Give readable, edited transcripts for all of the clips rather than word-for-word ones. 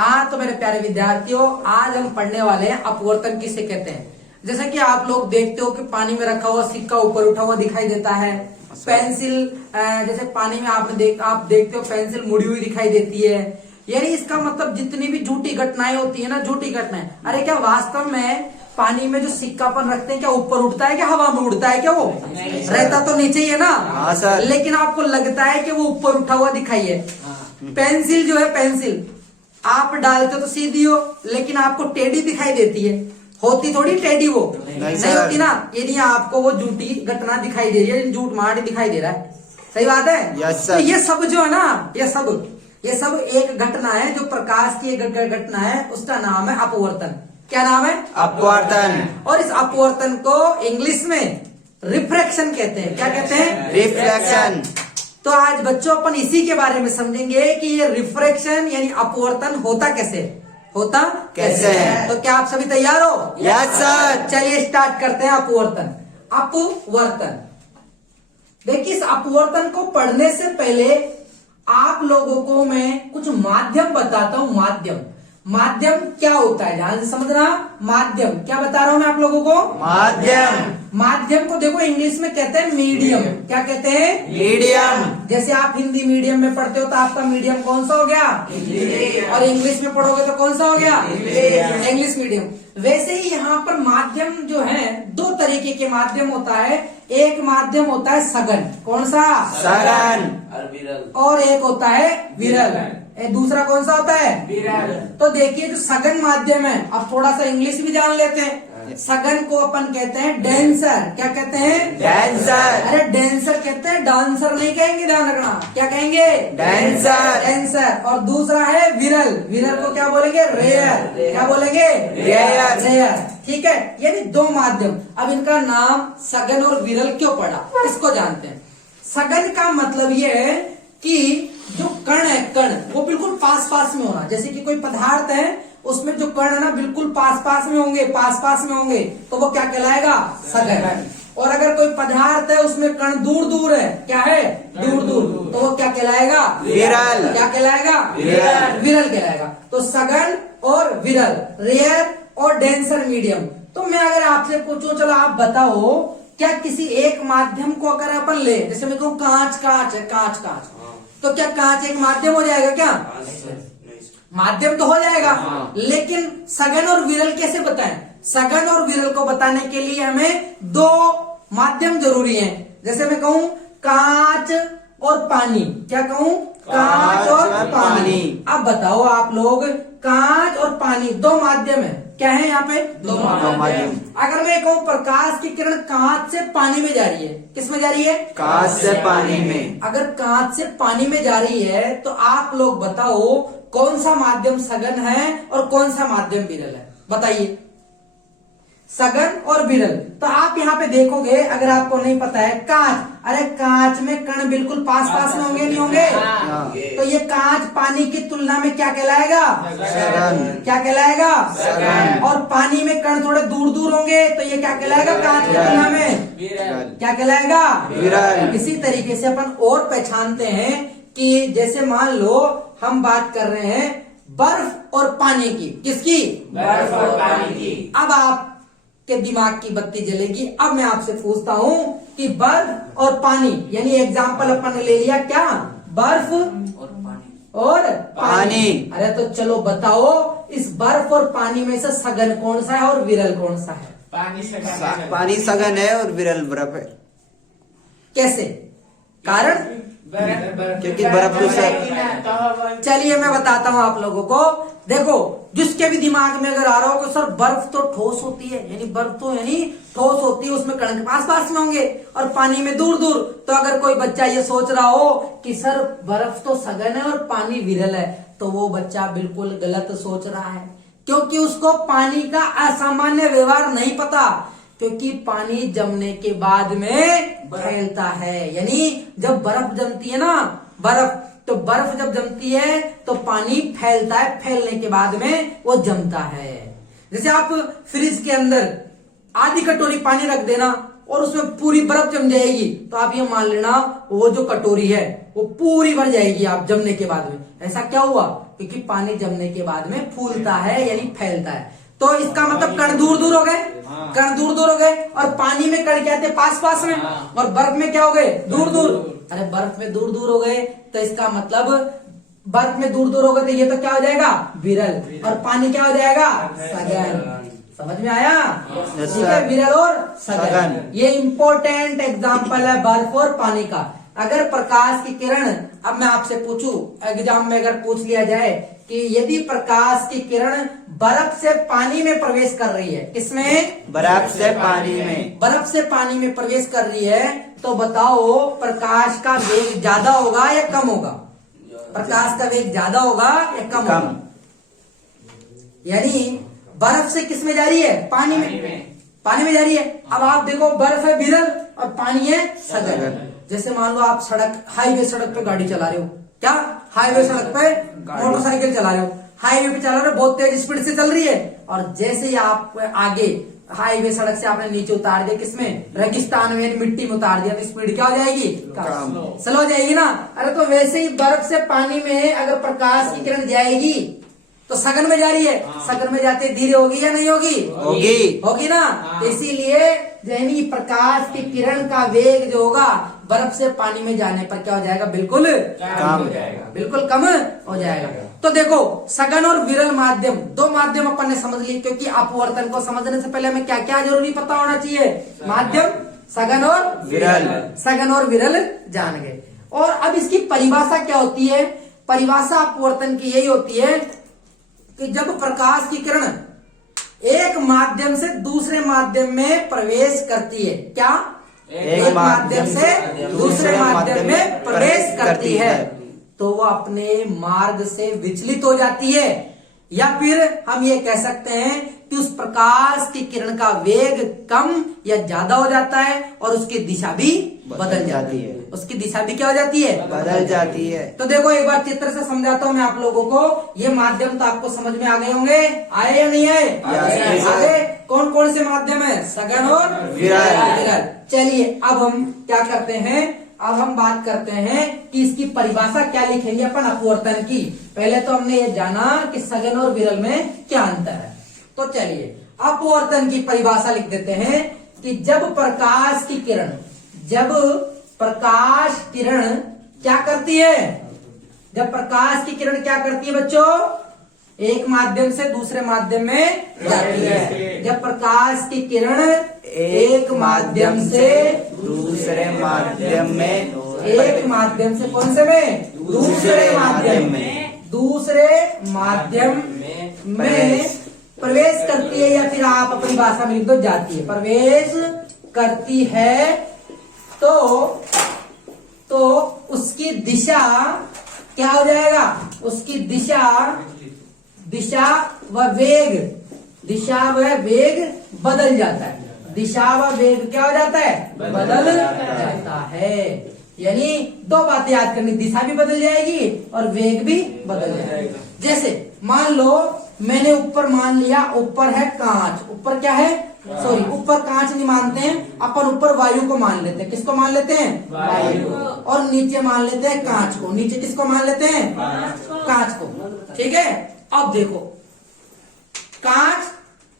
हाँ तो मेरे प्यारे विद्यार्थियों, आज हम पढ़ने वाले हैं अपवर्तन किसे कहते हैं। जैसे कि आप लोग देखते हो कि पानी में रखा हुआ सिक्का ऊपर उठा हुआ दिखाई देता है। पेंसिल जैसे पानी में आप देखते हो पेंसिल मुड़ी हुई दिखाई देती है। यानी इसका मतलब जितनी भी झूठी घटनाएं होती है ना, झूठी घटनाएं, अरे क्या वास्तव में पानी में जो सिक्कापन रखते हैं क्या ऊपर उठता है, क्या हवा में उड़ता है, क्या वो रहता तो नीचे ही है ना। हाँ सर। लेकिन आपको लगता है कि वो ऊपर उठा हुआ दिखाई है। पेंसिल जो है, पेंसिल आप डालते तो सीधी हो, लेकिन आपको टेढ़ी दिखाई देती है। होती थोड़ी टेढ़ी वो नहीं होती ना। यदि आपको वो झूठी घटना दिखाई दे रही है, झूठ मार दिखाई दे रहा है, सही बात है। यस तो सर। ये सब जो है ना, ये सब एक घटना है, जो प्रकाश की एक घटना है, उसका नाम है अपवर्तन। क्या नाम है? अपवर्तन। और इस अपवर्तन को इंग्लिश में रिफ्रैक्शन कहते हैं। क्या कहते हैं? रिफ्लेक्शन। तो आज बच्चों अपन इसी के बारे में समझेंगे कि ये रिफ्रैक्शन यानी अपवर्तन होता कैसे है। तो क्या आप सभी तैयार हो? Yes sir. चलिए स्टार्ट करते हैं। अपवर्तन देखिए, इस अपवर्तन को पढ़ने से पहले आप लोगों को मैं कुछ माध्यम बताता हूं। माध्यम क्या होता है, ध्यान से समझना। माध्यम क्या बता रहा हूं मैं आप लोगों को? माध्यम को देखो इंग्लिश में कहते हैं मीडियम। क्या कहते हैं? मीडियम। जैसे आप हिंदी मीडियम में पढ़ते हो तो आपका मीडियम कौन सा हो गया? और इंग्लिश में पढ़ोगे तो कौन सा हो गया? English medium. वैसे ही यहाँ पर माध्यम जो है, दो तरीके के माध्यम होता है। एक माध्यम होता है सघन। कौन सा? सघन। और एक होता है विरल। दूसरा कौन सा होता है? विरल। तो देखिए, जो सघन माध्यम है, अब थोड़ा सा इंग्लिश भी जान लेते हैं। सघन को अपन कहते हैं डेंसर। क्या कहते हैं? डेंसर। अरे डेंसर कहते हैं, डांसर नहीं कहेंगे, ध्यान रखना। क्या कहेंगे? डेंसर। और दूसरा है विरल। विरल को क्या बोलेंगे? रेयर। क्या बोलेंगे? रेयर। ठीक है, यानी दो माध्यम। अब इनका नाम सघन और विरल क्यों पड़ा, इसको जानते हैं। सघन का मतलब ये है कि जो कण है, कण वो बिल्कुल पास में होना। जैसे कि कोई पदार्थ है, उसमें जो कण है ना बिल्कुल पास में होंगे, तो वो क्या कहलाएगा? सघन। और अगर कोई पदार्थ है उसमें कण दूर है, क्या है? दूर, तो वो क्या कहलाएगा? विरल। क्या कहलाएगा? विरल कहलाएगा। तो सघन और विरल, रेयर और डेंसर, मीडियम। तो मैं अगर आपसे पूछूं, चलो आप बताओ, क्या किसी एक माध्यम को अगर अपन ले, जैसे मैं कहूँ कांच है, कांच, तो क्या कांच एक माध्यम हो जाएगा? क्या माध्यम तो हो जाएगा। लेकिन सघन और विरल कैसे बताएं? सघन और विरल को बताने के लिए हमें दो माध्यम जरूरी हैं। जैसे मैं कहूँ कांच और पानी। क्या कहूँ? कांच और पानी। अब बताओ आप लोग, कांच और पानी दो माध्यम है। क्या है यहाँ पे? दो माध्यम। अगर मैं कहूँ प्रकाश की किरण कांच से पानी में जा रही है, किस में जा रही है? कांच से पानी में। अगर कांच से पानी में जा रही है तो आप लोग बताओ कौन सा माध्यम सघन है और कौन सा माध्यम विरल है, बताइए। सघन और विरल। तो आप यहाँ पे देखोगे, अगर आपको नहीं पता है, कांच, अरे कांच में कण बिल्कुल पास में होंगे, नहीं होंगे? तो ये कांच पानी की तुलना में क्या कहलाएगा? सघन। क्या कहलाएगा? सघन। और पानी में कण थोड़े दूर होंगे, तो ये क्या कहलाएगा? कांच की तुलना में क्या कहलाएगा? विरल। इसी तरीके से अपन और पहचानते हैं कि जैसे मान लो हम बात कर रहे हैं बर्फ और पानी की। किसकी? बर्फ और पानी की। अब आप के दिमाग की बत्ती जलेगी। अब मैं आपसे पूछता हूं कि बर्फ और पानी, यानी एग्जाम्पल अपन ने ले लिया, क्या? बर्फ और पानी। अरे तो चलो बताओ, इस बर्फ और पानी में से सघन कौन सा है और विरल कौन सा है? पानी सघन है और विरल बर्फ है। कैसे? कारण? क्योंकि बर्फ तो सर। चलिए मैं बताता हूँ आप लोगों को। देखो, जिसके भी दिमाग में अगर आ रहा हो कि सर बर्फ तो ठोस होती है, यानी बर्फ तो ठोस होती है, उसमें कण पास में होंगे और पानी में दूर। तो अगर कोई बच्चा ये सोच रहा हो कि सर बर्फ तो सघन है और पानी विरल है, तो वो बच्चा बिल्कुल गलत सोच रहा है, क्योंकि उसको पानी का असामान्य व्यवहार नहीं पता। क्योंकि पानी जमने के बाद में फैलता है, यानी जब बर्फ जमती है ना, बर्फ जब जमती है तो पानी फैलता है, फैलने के बाद में वो जमता है। जैसे आप फ्रिज के अंदर आधी कटोरी पानी रख देना और उसमें पूरी बर्फ जम जाएगी, तो आप ये मान लेना वो जो कटोरी है वो पूरी भर जाएगी आप जमने के बाद में। ऐसा क्या हुआ? क्योंकि पानी जमने के बाद में फूलता है यानी फैलता है। तो इसका मतलब कण दूर दूर हो गए, कण दूर दूर हो गए, और पानी में कण क्या थे, पास पास में, और बर्फ में क्या हो गए, दूर दूर। अरे बर्फ में दूर दूर हो गए तो इसका मतलब बर्फ में दूर दूर हो गए तो ये तो क्या हो जाएगा, विरल, और पानी क्या हो जाएगा, सघन। समझ में आया? ठीक है, विरल और सघन। ये इंपॉर्टेंट एग्जाम्पल है बर्फ और पानी का। अगर प्रकाश की किरण, अब मैं आपसे पूछूं, एग्जाम में अगर पूछ लिया जाए कि यदि प्रकाश की किरण बर्फ से पानी में प्रवेश कर रही है, किसमें, बर्फ से पानी में, बर्फ से पानी में प्रवेश कर रही है, तो बताओ प्रकाश का वेग ज्यादा होगा या कम होगा? प्रकाश का वेग ज्यादा होगा या कम होगा? यानी बर्फ से किस में जा रही है, पानी में, पानी में जा रही है। अब आप देखो बर्फ है विरल और पानी है सघन। जैसे मान लो आप सड़क, हाईवे सड़क पे गाड़ी चला रहे हो, क्या हाईवे सड़क पे मोटरसाइकिल चला रहे हो, हाईवे पे चला रहे हो, बहुत तेज स्पीड से चल रही है, और जैसे ही आप आगे हाईवे सड़क से आपने नीचे उतार दिया, किसमें, रेगिस्तान में, मिट्टी में उतार दिया, तो स्पीड क्या हो जाएगी, स्लो हो जाएगी ना। अरे तो वैसे ही बर्फ से पानी में अगर प्रकाश की किरण जाएगी तो सघन में जा रही है, सघन में जाते धीरे होगी या नहीं होगी, होगी ना। तो इसीलिए यानी प्रकाश की किरण का वेग जो होगा बर्फ से पानी में जाने पर क्या हो जाएगा, बिल्कुल कम हो जाएगा, बिल्कुल कम हो जाएगा। तो देखो सघन और विरल माध्यम, दो माध्यम अपन ने समझ लिए, क्योंकि अपवर्तन को समझने से पहले हमें क्या क्या जरूरी पता होना चाहिए, माध्यम, सघन और विरल, सघन और विरल जान गए। और अब इसकी परिभाषा क्या होती है? परिभाषा अपवर्तन की यही होती है कि जब प्रकाश की किरण एक माध्यम से दूसरे माध्यम में प्रवेश करती है, क्या, एक माध्यम से दूसरे माध्यम में प्रवेश करती है, तो वो अपने मार्ग से विचलित हो जाती है, या फिर हम ये कह सकते हैं कि उस प्रकाश की किरण का वेग कम या ज्यादा हो जाता है और उसकी दिशा भी बदल जाती है, उसकी दिशा भी क्या हो जाती है, बदल जाती है। तो देखो एक बार चित्र से समझाता हूँ मैं आप लोगों को। ये माध्यम तो आपको समझ में आ गए होंगे, आए या नहीं आए? आगे कौन कौन से माध्यम है, सघन और विरल। चलिए अब हम क्या करते हैं, अब हम बात करते हैं कि इसकी परिभाषा क्या लिखेंगे अपन अपवर्तन की। पहले तो हमने ये जाना कि सघन और विरल में क्या अंतर है, तो चलिए अपवर्तन की परिभाषा लिख देते हैं कि जब प्रकाश की किरण, जब प्रकाश किरण क्या करती है, जब प्रकाश की किरण क्या करती है बच्चों, एक माध्यम से दूसरे माध्यम में जाती है। जब प्रकाश की किरण एक माध्यम से दूसरे माध्यम में, एक माध्यम से कौन से में, दूसरे माध्यम में, दूसरे माध्यम में प्रवेश करती है, या फिर आप अपनी भाषा में लिख दो जाती है, प्रवेश करती है, तो उसकी दिशा क्या हो जाएगा, उसकी दिशा व वेग, दिशा व वेग बदल जाता है, दिशा व वेग क्या हो जाता है, बदल जाता है। यानी दो बातें याद करनी, दिशा भी बदल जाएगी और वेग भी बदल जाएगा। जैसे मान लो मैंने ऊपर मान लिया, ऊपर है कांच, ऊपर क्या है, सॉरी ऊपर कांच नहीं मानते हैं अपन, ऊपर वायु को मान लेते हैं। किसको मान लेते हैं, वायु को। और नीचे मान लेते हैं कांच को, नीचे किसको मान लेते हैं, कांच को, ठीक है। अब देखो कांच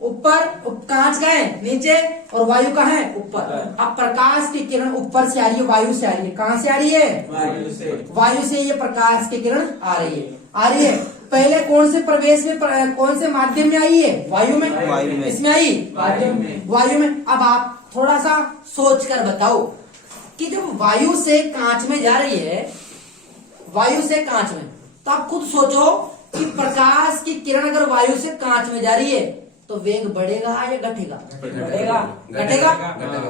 ऊपर, कांच का है नीचे और वायु का है ऊपर। अब प्रकाश की किरण ऊपर से आ रही है, वायु से आ रही है, कहां से आ रही है, वायु से ये प्रकाश की किरण आ रही है, आ रही है। पहले कौन से प्रवेश में, कौन से माध्यम में आई है, वायु में, इसमें आई, वायु में। अब आप थोड़ा सा सोच कर बताओ कि जब वायु से कांच में जा रही है, वायु से कांच में, तो आप खुद सोचो कि प्रकाश की किरण अगर वायु से कांच में जा रही है तो वेग बढ़ेगा या घटेगा, घटेगा,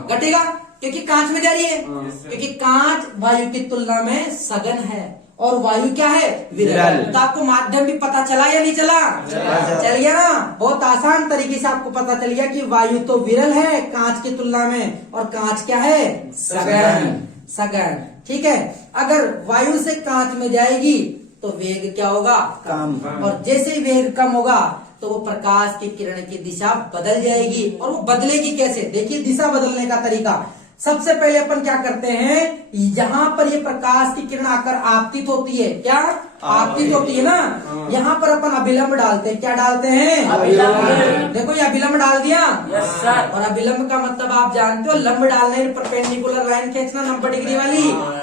घटेगा, क्योंकि कांच में जा रही है, क्योंकि कांच वायु की तुलना में सघन है और वायु क्या है, विरल। तो आपको माध्यम भी पता चला या नहीं चला, चल गया ना। बहुत आसान तरीके से आपको पता चल गया कि वायु तो विरल है कांच की तुलना में, और कांच क्या है, सघन, सघन, ठीक है। अगर वायु से कांच में जाएगी तो वेग क्या होगा, कम, और जैसे ही वेग कम होगा तो वो प्रकाश की किरण की दिशा बदल जाएगी। और वो बदलेगी कैसे, देखिए दिशा बदलने का तरीका। सबसे पहले अपन क्या करते हैं, यहाँ पर ये प्रकाश की किरण आकर आपतित होती है, क्या आपतित होती है ना, यहाँ पर अपन अभिलंब डालते हैं, क्या डालते हैं, अभिलंब। देखो ये अभिलंब डाल दिया, यस सर। और अभिलंब का मतलब आप जानते हो, लंब डालने, परपेंडिकुलर लाइन खींचना 90 डिग्री वाली,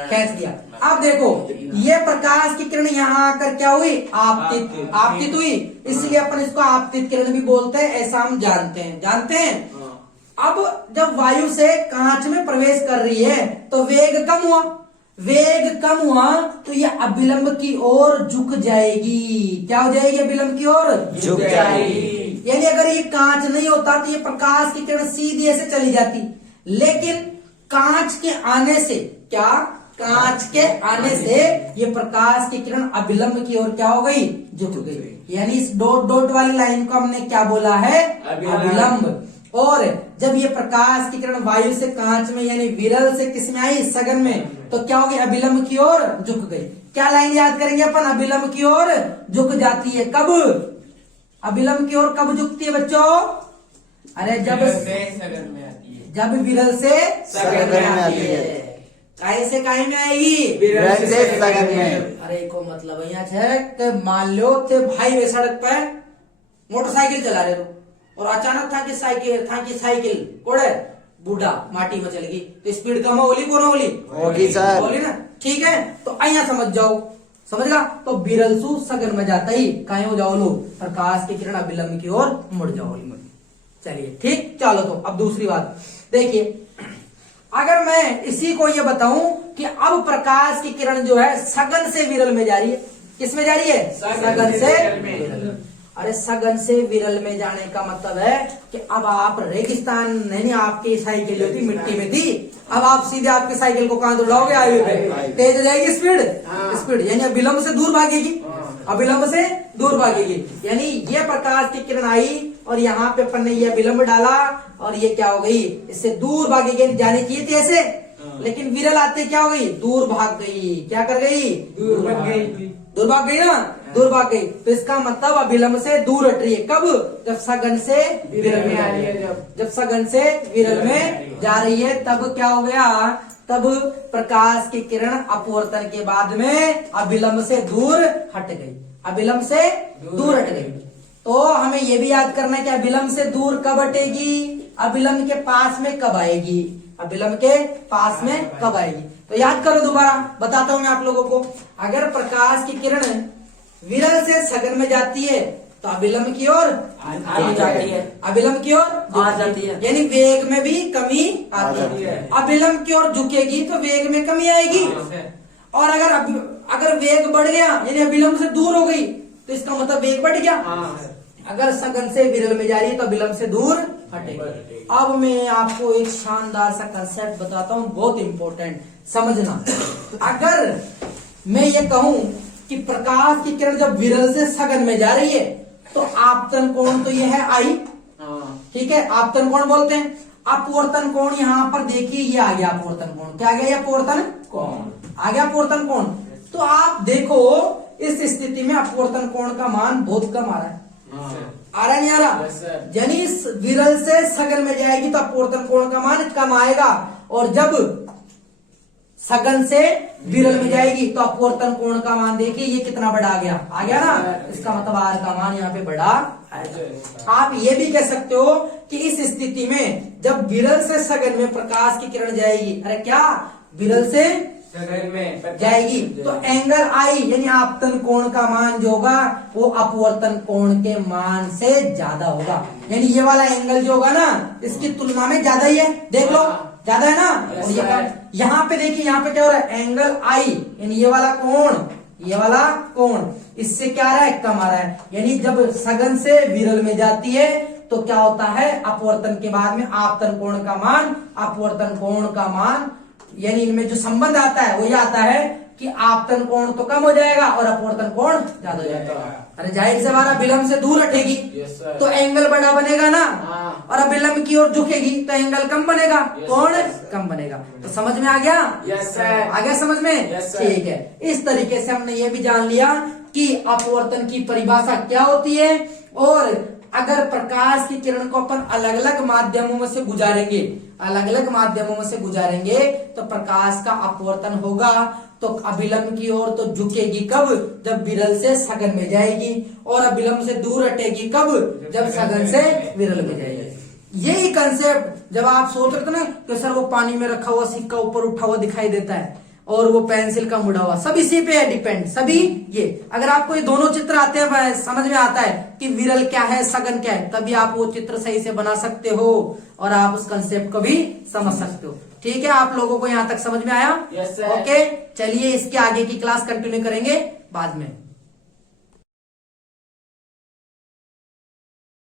खींच दिया। अब देखो ये प्रकाश की किरण यहाँ आकर क्या हुई, आपतित, आपतित हुई, इसलिए अपन इसको आपतित किरण भी बोलते हैं, ऐसा हम जानते हैं, जानते हैं। अब जब वायु से कांच में प्रवेश कर रही है तो वेग कम हुआ, वेग कम हुआ तो ये अभिलंब की ओर झुक जाएगी, क्या हो जाएगी, अभिलंब की ओर झुक जाएगी। यानी अगर ये कांच नहीं होता तो ये प्रकाश की किरण सीधी ऐसे चली जाती, लेकिन कांच के आने से, क्या, कांच के आने से ये प्रकाश की किरण अभिलंब की ओर क्या हो गई, झुक गई। यानी इस डॉट डॉट वाली लाइन को हमने क्या बोला है, अभिलंब। और जब ये प्रकाश की किरण वायु से कांच में यानी विरल से किस में आई, सघन में, तो क्या हो गई, अभिलंब की ओर झुक गई। क्या लाइन याद करेंगे अपन, अभिलंब की ओर झुक जाती है, कब, अभिलंब की ओर कब झुकती है बच्चों, अरे जब सगन में आती है, जब विरल से सघन में आती है। काय से काय में आएगी, विरल से सघन में। अरे को मतलब यहाँ है कि मान लो थे भाई वे सड़क पर मोटरसाइकिल चला रहे हो और अचानक था कि साइकिल कोड़े बूढ़ा माटी में चलेगी तो स्पीड कम होगी, कौन होगी सर, होगी ना, ठीक है। तो अहिया समझ जाओ, समझगा, तो विरल सु सघन में जाता ही कहे हो जाओ लो, प्रकाश की किरण अभिलंब की ओर मुड़ जाओ। चलिए ठीक, चलो तो अब दूसरी बात देखिए, अगर मैं इसी को ये बताऊं कि अब प्रकाश की किरण जो है सघन से विरल में जा रही है, किस में जा रही है, सघन से विरल। अरे सघन से विरल में जाने का मतलब है कि अब आप रेगिस्तान नहीं, आपकी साइकिल जो थी मिट्टी में थी, अब आप सीधे आपकी साइकिल को कहां दौड़ाओगे, हाईवे पे, तेज हो जाएगी स्पीड, स्पीड यानी अभिलंब से दूर भागेगी, अभिलंब से दूर भागेगी। यानी ये प्रकाश की किरण आई और यहाँ पे अपन ने ये अभिलंब डाला और ये क्या हो गई, इससे दूर भागेगी, जानी चाहिए थी ऐसे, लेकिन विरल आते क्या हो गई, दूर भाग गई, क्या कर गई, दूर भाग गई, दूर भाग गई ना, दूर भाग गई। तो इसका मतलब अभिलंब से दूर हट रही है, कब, जब सघन से विरल में आ रही है, जब सघन से विरल में जा रही है तब क्या हो गया, तब प्रकाश की किरण अपवर्तन के बाद में अभिलंब से दूर हट गई, अभिलंब से दूर हट गई। तो हमें यह भी याद करना है कि अभिलंब से दूर कब हटेगी, अभिलंब के पास में कब आएगी, अभिलंब के पास में कब आएगी। तो याद करो, दोबारा बताता हूं मैं आप लोगों को, अगर प्रकाश की किरण विरल से सघन में जाती है तो अभिलंब की ओर आ जाती है, अभिलंब की ओर आ जाती है, यानी वेग में भी कमी आती है। अभिलंब की ओर झुकेगी तो वेग में कमी आएगी, और अगर वेग बढ़ गया यानी अभिलंब से दूर हो गई तो इसका मतलब वेग बढ़ गया। अगर सघन से विरल में जा रही है तो अभिलंब से दूर हटेगी। अब मैं आपको एक शानदार सा कंसेप्ट बताता हूँ, बहुत इंपॉर्टेंट समझना। अगर मैं ये कहूं कि प्रकाश की किरण जब विरल से सघन में जा रही है तो आपतन कोण तो यह है आई, ठीक है, आपतन कोण बोलते हैं। अपवर्तन कोण यहाँ पर देखिए, ये आ गया अपवर्तन कोण, क्या आ गया, ये अपवर्तन कोण आ गया, अपवर्तन कोण। तो आप देखो इस स्थिति में अपवर्तन कोण का मान बहुत कम आ रहा है, आ रहा नहीं आ रहा, यानी विरल से सघन में जाएगी तो अपवर्तन कोण का मान कम आएगा, और जब सघन से विरल में जाएगी तो अपवर्तन कोण का मान देखिए ये कितना बड़ा आ गया ना, इसका मतलब आर का मान यहाँ पे बड़ा आएगा। आप ये भी कह सकते हो कि इस स्थिति में जब विरल से सघन में प्रकाश की किरण जाएगी, अरे क्या, विरल से सघन में जाएगी तो एंगल आई यानी आपतन कोण का मान जो होगा वो अपवर्तन कोण के मान से ज्यादा होगा, यानी ये वाला एंगल जो होगा ना इसकी तुलना में ज्यादा ही है, देख लो ज्यादा है ना। और ये यहाँ पे देखिए, यहाँ पे क्या हो रहा है, एंगल आई यानी ये वाला कोण, ये वाला कोण इससे क्या आ रहा है, कम आ रहा है। यानी जब सघन से विरल में जाती है तो क्या होता है, अपवर्तन के बाद में आपतन कोण का मान, अपवर्तन कोण का मान, यानी इनमें जो संबंध आता है वो ये आता है कि आपतन कोण तो कम हो जाएगा और अपवर्तन कोण ज्यादा हो जाएगा। अरे जाहिर से बात अभिलंब से दूर हटेगी तो एंगल बड़ा बनेगा ना, और अभिलंब की ओर झुकेगी तो एंगल कम बनेगा, कोण कम बनेगा। तो समझ में आ गया, आ गया समझ में, ठीक है। इस तरीके से हमने ये भी जान लिया कि अपवर्तन की परिभाषा क्या होती है, और अगर प्रकाश की किरण को अपन अलग अलग माध्यमों में से गुजारेंगे, अलग अलग माध्यमों में से गुजारेंगे तो प्रकाश का अपवर्तन होगा, तो अभिलंब की ओर तो झुकेगी कब, जब विरल से सघन में जाएगी, और अभिलंब से दूर हटेगी कब, जब सघन से विरल में जाएगी। यही कंसेप्ट जब आप सोच रहे थे ना कि सर वो पानी में रखा हुआ सिक्का ऊपर उठा हुआ दिखाई देता है और वो पेंसिल का मुड़ा हुआ, सब इसी पे है डिपेंड, सभी ये। अगर आपको ये दोनों चित्र आते हैं, समझ में आता है कि विरल क्या है सघन क्या है, तभी आप वो चित्र सही से बना सकते हो और आप उस कंसेप्ट को भी समझ सकते हो। ठीक है, आप लोगों को यहाँ तक समझ में आया? Yes, sir. ओके, चलिए इसके आगे की क्लास कंटिन्यू करेंगे बाद में।